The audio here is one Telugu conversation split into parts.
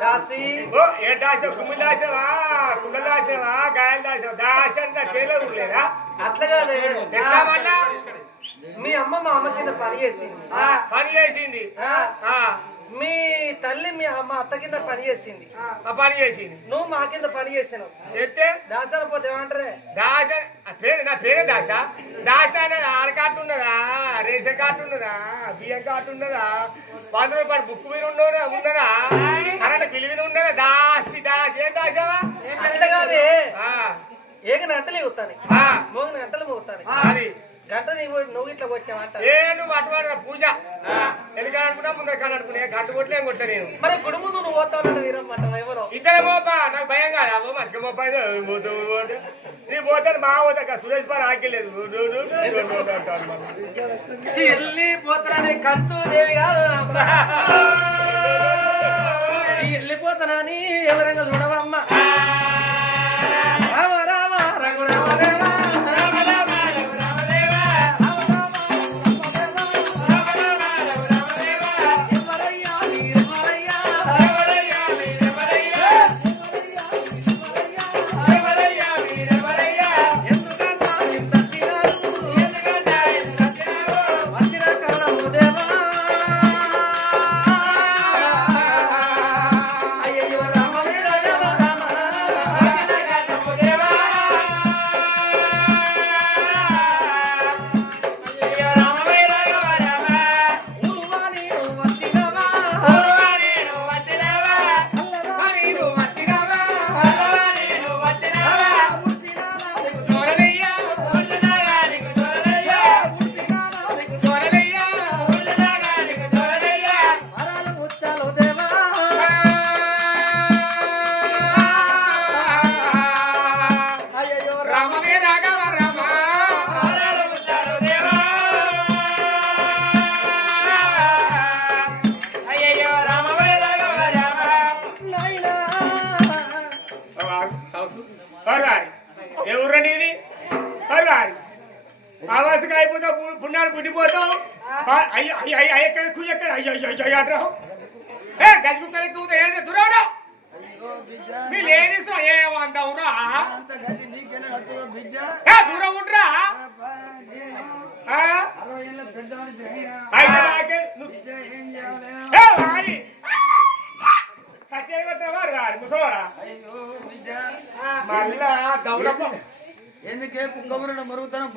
దాసి. ఓ ఏ దాశ కుమ్మిడి దాశవా కుండల దాశవా గాయల అంటే చేయలేదు లేదా? అట్లా కాదు. ఎట్లా మళ్ళా? మీ అమ్మ మా అమ్మ కింద పని చేసింది. పని చేసింది. మీ తల్లి మీ అమ్మ అత్త కింద పని చేసింది. ఆ. పని చేసింది. నువ్వు మా కింద పని చేసినావు. చేస్తే? దాసాల పోతే ఏమంటారే? ఆ పేరు నా పేరే దాశ దాశ అనేది ఆధార్ కార్డు ఉన్నదా? రేషన్ కార్డు ఉన్నదా? బియ్యం కార్డు ఉన్నదా? వంద రూపాయలు బుక్ మీద ఉన్నదా? ఉన్నదా? కరెంట్ బిల్ మీద ఉన్నదా? దాసి దాసి. ఏం దాసావా? అట్లా కాదే ఆ, ఏక గంటలు ఎగుతాను ఆ, మోగిన గంటలు మోగుతాను గంట నీవు నువ్వు ఇట్లా కొట్టినావు ఏ నువ్వు అటువంటి పూజ. వెనకాల అనుకున్నా ముందర కాడ అనుకునే గంట కొట్లే కొట్టా నేను. మరి గుడి ముందు నువ్వు పోతావు వీరమ్మంట ఎవరో? ఇద్దరే మోపా నాకు భయం కాదు. అవ్వ మంచిగా మోపా. నీ పోతాను మా పోతా సురేష్ బాబు ఆకెళ్ళలేదు వెళ్ళిపోతానని కంటూ దేవి కాదు. వెళ్ళిపోతానని ఎవరైనా చూడవమ్మ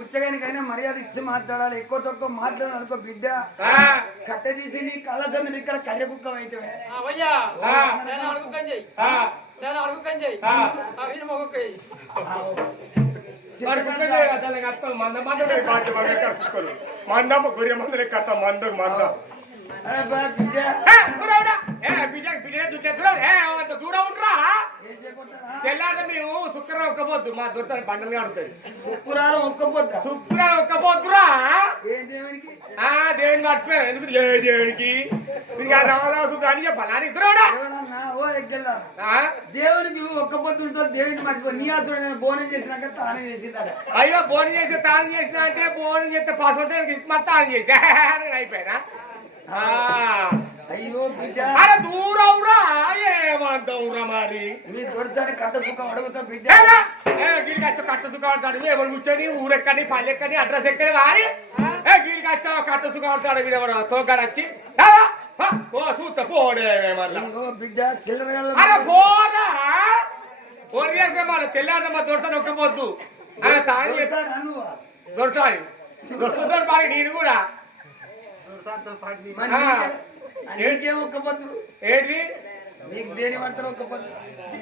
మరుగుతాను బుచ్చగానికైనా మర్యాద ఇచ్చి మాట్లాడాలి. ఎక్కువ తక్కువ మాట్లాడాలి అనుకో బిడ్డ. ఆ, కట్టె తీసి నీ కళ్ళ తమ్మిది ఇక్కడ కర్రె కుక్క అయితే మంద మంద మంద గురి మందలే కట్ట మంద మంద. దూరం ఉండరా మేము శుక్రవారం ఒక్కపోద్దు మా దొరకని బండలు ఆడుతుంది శుక్రవారం ఒక్కపోద్దా శుక్రవారం ఒక్కపోద్దురా దేవునికి దేవుని మర్చిపోయాను ఎందుకు ఏ దేవునికి ఇంకా అని చెప్పాలి అని దేవునికి ఒక్క పొద్దుతో దేవునికి మర్చిపో నీ అతడు భోజనం చేసినాక తానే చేసిందట అయ్యో భోజనం చేసి తాను చేసిన అంటే భోజనం చేస్తే పాస్వర్డ్ ఇస్మాత్ తాను చేసి అయిపోయినా? అయ్యో బిడ్డ. అరే దూరవురా. ఏమంటావురా మరి. మీ దొరసారి కట్ట కుక్క అడుగుతా బిడ్డ. గిరికి వచ్చి కట్ట సుఖాడతాడు ఎవరు కూర్చొని ఊరెక్కని పల్లెక్కని అడ్రస్ ఎక్కని వారి? గిరికి వచ్చా కట్ట సుఖాడతాడు వీడెవరు తోగాడు వచ్చి. చూస్తా పోడే బిడ్డ చిల్లర అరే పోరా. చేస్తే మళ్ళీ తెల్లాదమ్మా దొరసాని ఒక్కపోద్దు అరే పారి నేను కూడా. నీకే- ఒక్క పొద్దు ఏంటి నీకు దేని పడతారు ఒక్క పొద్దు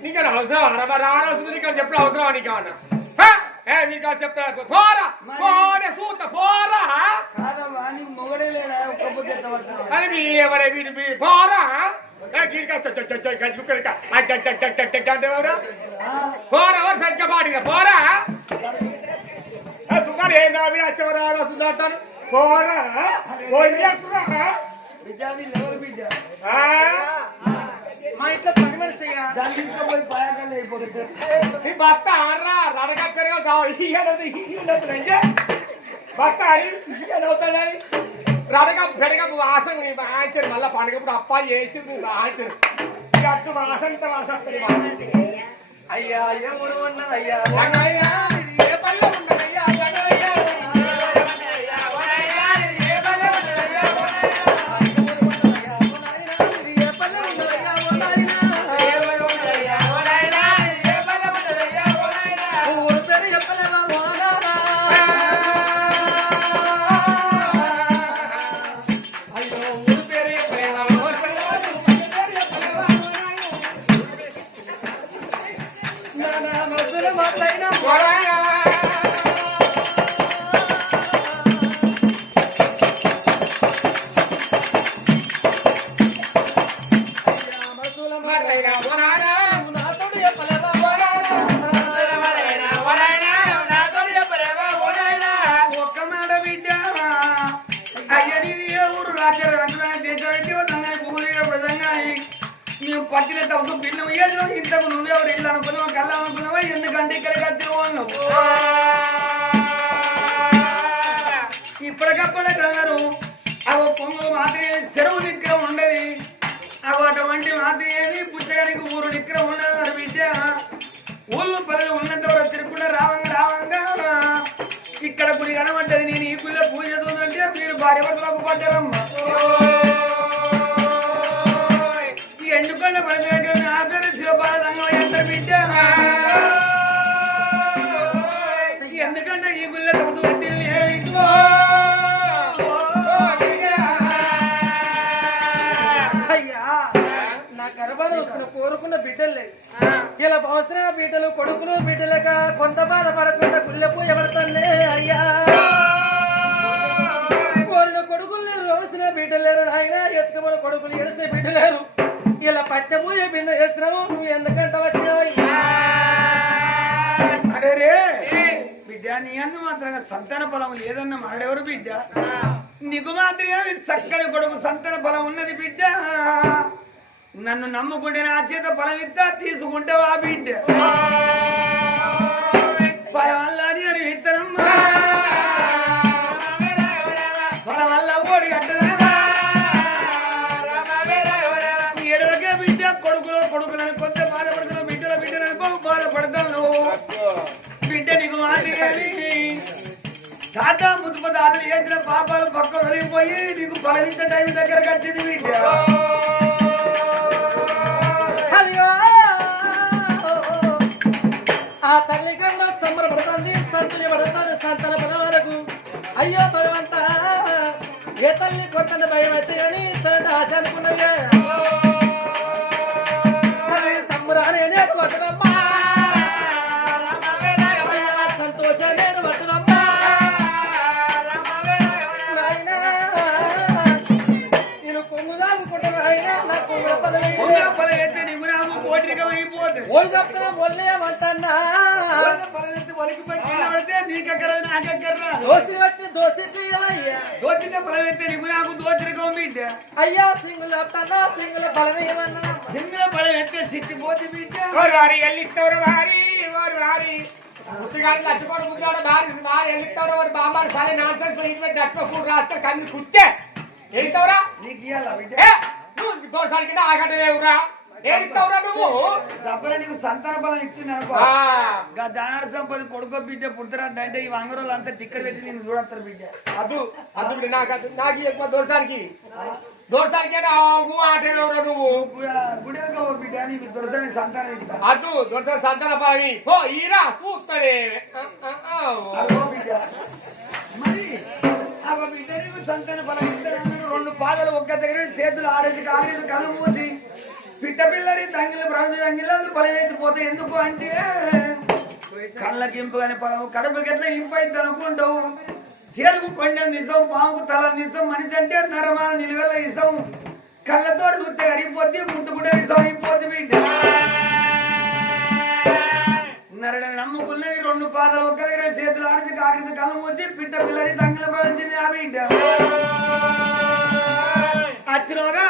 నీకు అవసరం అరవై రావాల్సింది నీకు చెప్పిన అవసరం నీకు ఏమన్నా ఏ నీకు చెప్తా పోరా పోరే సూత పోరా కాదమ్మా నీకు మొగడే లేడా ఒక్క పొద్దు ఎంత పడతారు అని మీ ఎవరే వీడి మీ పోరా పోరా పోరా ఏం మా ఇంట్లో పని మనిషి అయ్యా. ఈ భర్త ఆడరా? రడగా పెరగా కావాలి భర్త ఏడాది అవుతాడని రడగా పెడగా వాసన వాయించారు మళ్ళా పండుగప్పుడు అప్పా చేసి వాయించారు ఇక అక్క వాసంత వాసన అయ్యా ఇది ఏ పనిలో ఉన్నదయ్యా? ఇప్పటికప్పుడే కలరు అవి పొంగు మాదిరి చెరువు నిక్కర ఉండదు. అవి అటువంటి మాత్రమే పుచ్చగానికి ఊరు నిక్కర ఉండదు మరి బిడ్డ ఊళ్ళు పల్లెలు ఉన్నంత వరకు తిరుగుకుండా రావంగా రావంగా. ఇక్కడ గుడి కనబడ్డది నేను ఈ గుళ్ళ పూజ చూదంటే మీరు భార్య భర్తలకు పడ్డారమ్మా. ఈ ఎండుకొండ పరమేశ్వర ఇలా అవసరం బిడ్డలు కొడుకులు బిడ్డలుగా కొంత బాధపడకుండా గుళ్ళ పూజ పడుతుంది అయ్యా. కోరిన కొడుకులు లేరు రోసిన బిడ్డలు లేరు ఆయన ఎత్తుకమని కొడుకులు ఎడిసే బిడ్డలు లేరు. ఇలా పట్టె పూజ బింద చేస్తున్నావు? నువ్వు ఎందుకంటే వచ్చినావయ్యా అరే రే బిడ్డ నీ అందు మాత్రంగా సంతాన బలం లేదన్న మాడెవరు బిడ్డ? నీకు మాత్రమే చక్కని కొడుకు సంతాన బలం ఉన్నది బిడ్డ. నన్ను నమ్ముకుంటే నా చేత బలం ఇస్తా తీసుకుంటావా బిడ్డ? బలం వల్ల అని అని ఇస్తానమ్మా బలం వల్ల ఓడి కట్టదా ఎడవకే బిడ్డ కొడుకులో కొడుకులని కొంత బాధపడుతున్నావు బిడ్డల బిడ్డలని బాగు బాధపడతాను. బిడ్డ నీకు మాట్లాడి తాత ముద్దు తాతలు చేసిన పాపాలు పక్క వదిలిపోయి నీకు బలమించే టైం దగ్గరకు వచ్చింది బిడ్డ. ఆ తల్లి కన్నా సంబరపడుతుంది సంతలి పడుతుంది సంతల బలం వరకు అయ్యో భగవంత ఏ తల్లి కొట్టని భయం అయితే అని తన ఆశ అనుకున్నది అయ్యా సింగులు సింగుల బలమేమన్నా సింగిల సిట్టిపోతే బిడ్డ వారి ఎల్లిస్తారు వారి వారు. వారి పుస్తకాలు ఎల్లిస్తారు వారు బామ్మారు రాస్తే కన్ను కుట్టే ఎడితావురా నీకు ఇయ్యాలా బిడ్డ నువ్వు దోసానికి ఆగట వేవురా? ఏడిస్తావురా నువ్వు? డబ్బులు నీకు సంతాన బలం ఇచ్చింది అనుకో. దానార సంపద కొడుకో బిడ్డ పుడతారంట అంటే ఈ వంగరోళ్ళు అంతా టిక్కర్ పెట్టి నేను చూడతారు బిడ్డ. అదు అదు నాకు నాకు ఎక్కువ దోసానికి దోసానికి ఆట ఎవరు నువ్వు? గుడిగా బిడ్డ? నీకు దొరకని సంతానం. అదు దొరస సంతాన పావి పో ఈరా అదిగో బిడ్డ. మరి ఆ సంతాన బలం. రెండు పాదలు ఒక్క దగ్గర చేతులు ఆడేసి కాలేదు కనుమూసి పిట్ట పిల్లని తంగిలి బ్రహ్మ తంగిళ్ళు బలమైపోతే ఎందుకు అంటే కళ్ళకి ఇంపు అని పదము కడుపుకి ఎట్లా ఇంపైంది అనుకుంటావు తెలుగు కొండ నిజం పాముకు తల నిజం మనిషి అంటే నరమాన నిలువెల్ల ఇస్తాం కళ్ళతో చూస్తే అరిగిపోద్ది ముట్టుకుంటే ఇస్తాం అయిపోద్ది బిడ్డ నరడని నమ్ముకున్నది రెండు పాదాలు ఒక్క దగ్గర చేతులు ఆడిచి కాకింది కళ్ళు మూసి పిట్ట పిల్లని తంగిల ప్రవహించింది. ఆ బిడ్డ అచ్చినోగా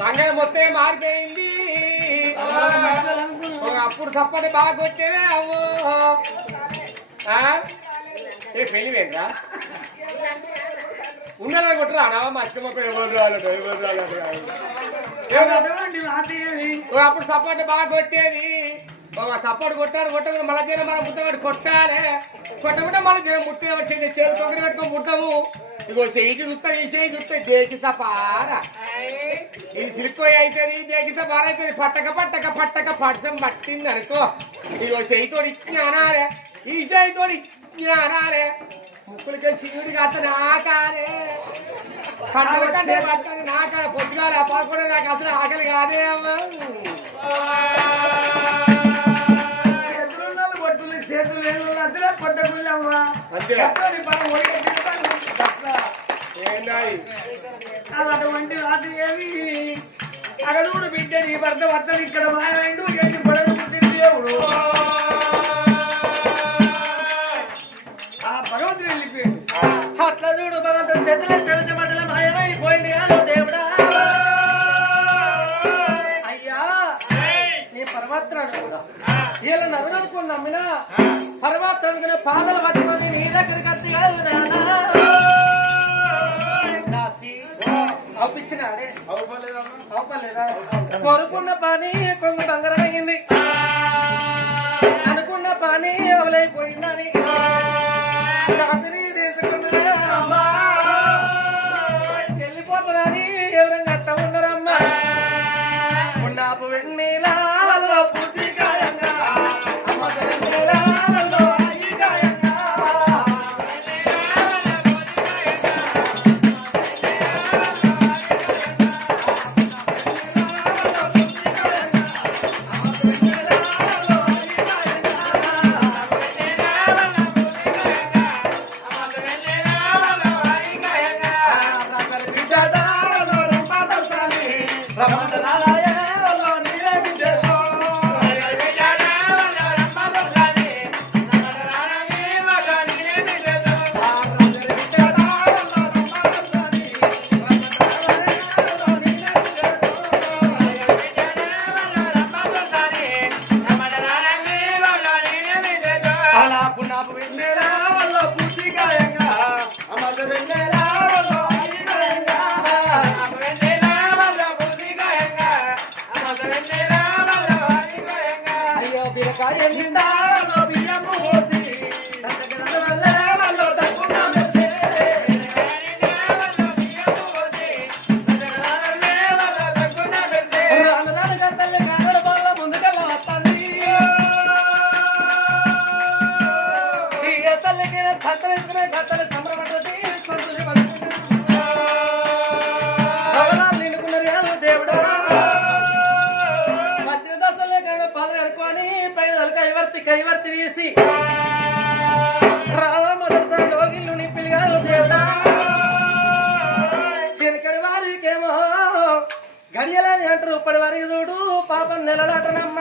మంగళ మొత్తం మారిపోయింది అప్పుడు చప్పటి బాగా కొట్టేవే అవ్వో? ఏ పెళ్ళి వేంద్రా ఉన్నదా కొట్టరా? నా ఓ, అప్పుడు సపోర్ట్ బాగా కొట్టేది సపోర్ట్ కొట్టాడు కొట్టకుండా మళ్ళీ చేయడం మనం ముట్టబెట్టి కొట్టాలి. కొట్టకుండా మళ్ళీ చేయడం ముట్టి చేతి చేతి తొక్కన పెట్టుకొని ముట్టము ఇగో చెయ్యి చూస్తా ఈ చేయి చూస్తే దేకి సపారా ఇది సిలిపోయి అవుతుంది దేకి సపార అవుతుంది పట్టక పట్టక పట్టక పట్టం పట్టింది అనుకో. ఇగో చేయితో జ్ఞానాలే ఈ చేయితో జ్ఞానాలే. ముక్కులకి శివుడికి అతను ఆకాలే కట్టకంటే పట్టని నాకాల. పొద్దుగాల పదకొండు నాకు అసలు ఆకలి కాదే అమ్మా. చేతులు వేలు అటువంటి మాట ఏది అగలుడు బిడ్డ నీ భర్త వర్తలు ఇక్కడ మాయమైండు ఎన్ని పడలు పుట్టింది దేవుడు? ఆ భగవంతుడు వెళ్ళిపోయాడు. అట్లా చూడు భగవంతుడు చెట్టులో నమ్మిన పరమాత్మ పాదలు పట్టుకొని నీ దగ్గరికి వచ్చి కాదు పని కొంగు బంగారం అయింది అనుకున్న పని అవలైపోయిందని రాత్రి తీసుకున్నదా? అలా పునాపు వెన్నెలా కైవర్తి కైవర్తి తీసి రామ మొదటి లోగిల్లు నిప్పిలు కాదు దేవుడా. వెనకడి వారికేమో గడియలని అంటారు ఇప్పటి వారికి చూడు. పాపం నెలలాటనమ్మ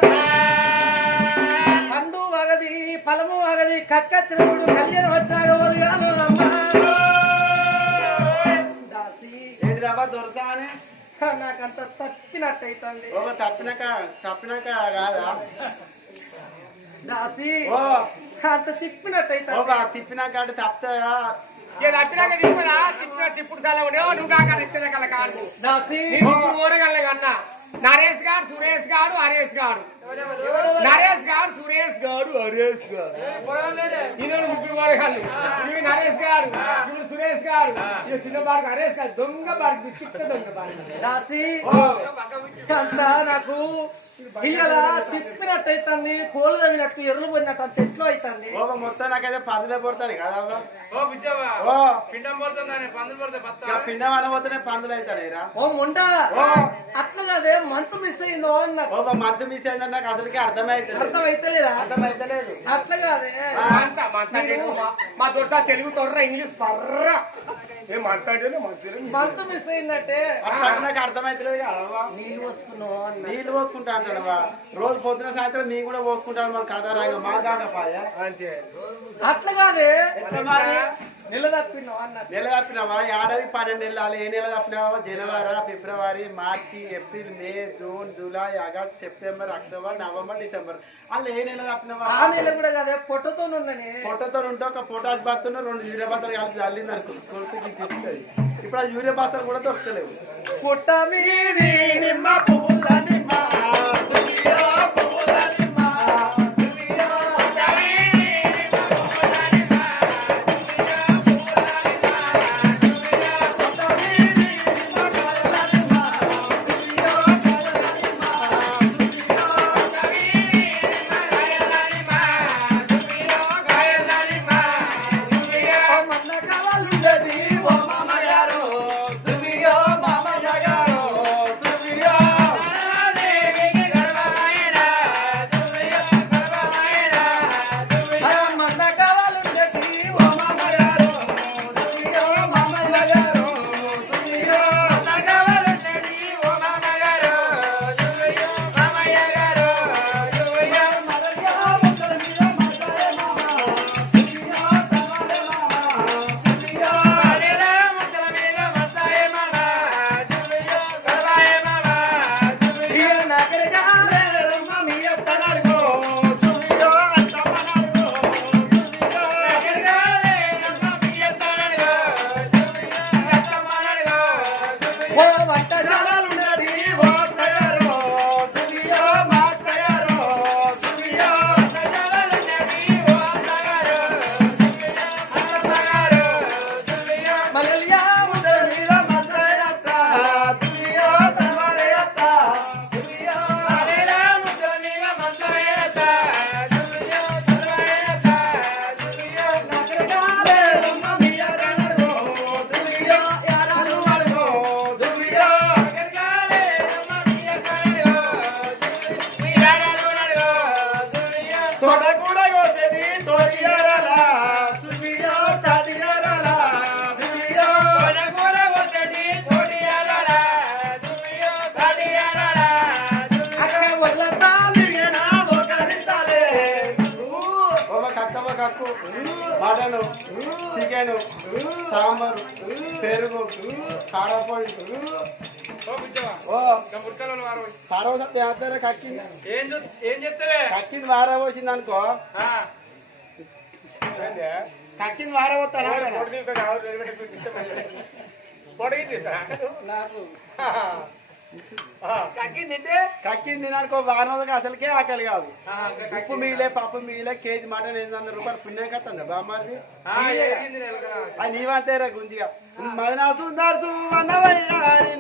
పండు వగది ఫలము వగది కక్కచ్చినప్పుడు కళ్యాణం వచ్చాగోదు కాదు అమ్మ దొరకమని నాకంత తప్పినట్టయితుంది. తప్పినాక తప్పినాక కాదా దాసి అంత తప్పుతారా ఇక తప్పినాక తిప్పురా తిప్పిన తిప్పుడు చాలా నువ్వు కాక తెచ్చిన కల కాదు. దాసి ఊరగల్ల కన్నా నరేష్ గారు సురేష్ గారు హరేష్ గారు. నరేష్ గారు సురేష్ గారు హరేష్ గారు. ముగ్గురు ఊరగాళ్ళు ఇవి నరేష్ గారు ఇవి సురేష్ గారు. ఇవి చిన్న బాడుకు హరేష్ గారు. దొంగ బాడుకు బిస్కెట్ దొంగ బాడుకు దాసి అంత నాకు ఇయ్యాల తిప్పినట్టయితుంది కోళ్ళు తవ్వినట్టు ఎరులు పోయినట్టు అంత ఎట్లు అవుతుంది ఒక మొత్తం నాకైతే పదులే పడతాను కదా ఓ బుజ్జవ్వ ఓ. పిండం పడుతుందని పందులు పడితే బత్త? ఇక పిండం అనబోతేనే పందులు అవుతాడు ఓ ముండ. ఓ. అట్లా కదే మంతు మిస్ అయిందో అన్నట్టు ఓ మంత్ మిస్ అయింది నాకు అసలుకి అర్థమైతే అర్థం అయితలేదా అర్థమైతలేదు. అట్లా కాదే. మా- దొరక తెలుగు తొర్ర ఇంగ్లీష్ పర్ర ఏం మంతు మిస్ అయిందంటే అట్లా నాకు అర్థమైతలేదు కదా. నీళ్ళు అన్న. నీళ్ళు పోసుకుంటా అంటాడు రోజు పొద్దున సాయంత్రం నీ కూడా పోసుకుంటాను మన కథ రాగా మా కాకపాయ అంతే. అట్లా కాదే. నెల తప్పినావా ఏడాది పన్నెండు నెలలు ఏ నెల తప్పినావా జనవరి ఫిబ్రవరి మార్చి April May June July August September October November December. అలా ఏ నెల తప్పినావా ఆ నెల కూడా కాదే పొట్టతో ఉన్ననే. ఫోటోతో ఉంటే ఒక పొటాస్ బస్తాను రెండు యూరియా బస్తాలు కలిపి చల్లింది అనుకో. ఇప్పుడు ఆ యూరియా బస్తాలు కూడా దొరకలేవు. పుట్ట మీది నిమ్మ నిమ్మ సాంబారు పెరుగు కారపొడి ఓ కారం కక్కింది ఏం ఏం కక్కింది వారా పోసింది అనుకో కక్కింది వారా నాకు కక్కింది వారం రోజులకి అసలుకే ఆకలి కాదు. ఉప్పు మిగిలే పప్పు మిగిలే కేజీ మటన్ ఎనిమిది వందల రూపాయలు పుణ్యం కత్తందా బామ్మారిది? అది నీవంతేరా గుంజిగా. మదనా సుందర్సు అన్నవయ్యారి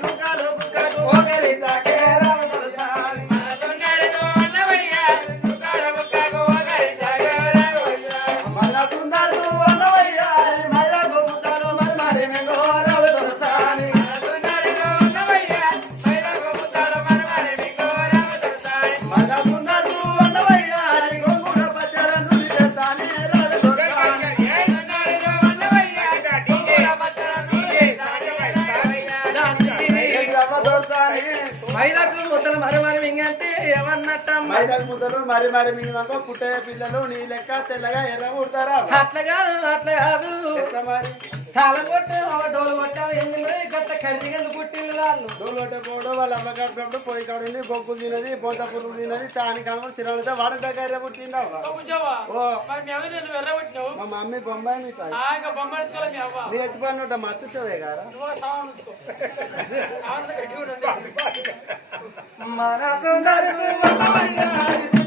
పిల్లలు నీ లెక్క తెల్లగా ఎర్ర పుడతారా అట్లా కాదు అట్లా కాదు. తాళం డోలు కొట్టావు ఎందుకు గట్ట పుట్టిల్లు వాళ్ళు? దోలోటే పోవడం వాళ్ళ అమ్మగారు పెప్పుడు పొయ్యి కాడుండి బొగ్గు తినది బొంత పురుగు తినది తాని కనుక తినడితే వాడ దగ్గర పుట్టిండవా మా మమ్మీ బొంబాయి నీ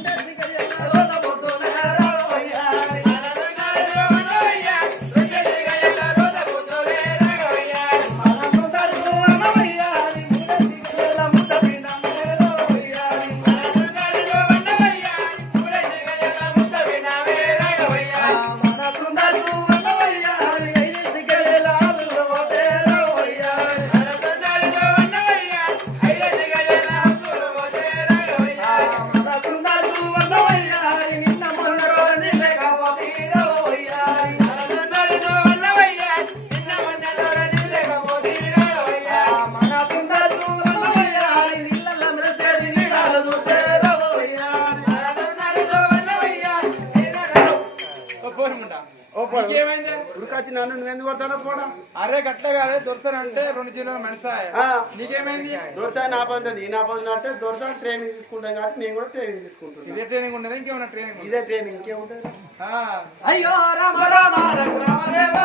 అరే గట్ల కాదే దొరుకుతానంటే రెండు కిలోల మనసాయ. నీకేమైంది? దొరతా నా పని నీ నా పని అంటే దొరతా ట్రైనింగ్ తీసుకుంటాం కాబట్టి నేను కూడా ట్రైనింగ్ తీసుకుంటున్నాను ఇదే ట్రైనింగ్ ఉండదు ఇంకేమన్నా ట్రైనింగ్ ఇదే ట్రైనింగ్ ఇంకేముంటుంది? అయ్యో రామ రామ రామదేవా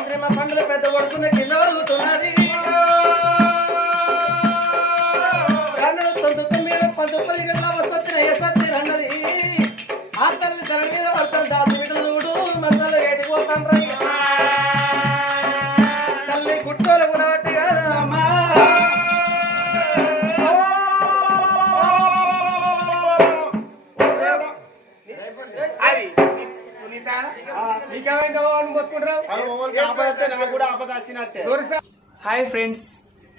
పందిరి మా పండుగ పెద్ద పడుతున్నాయి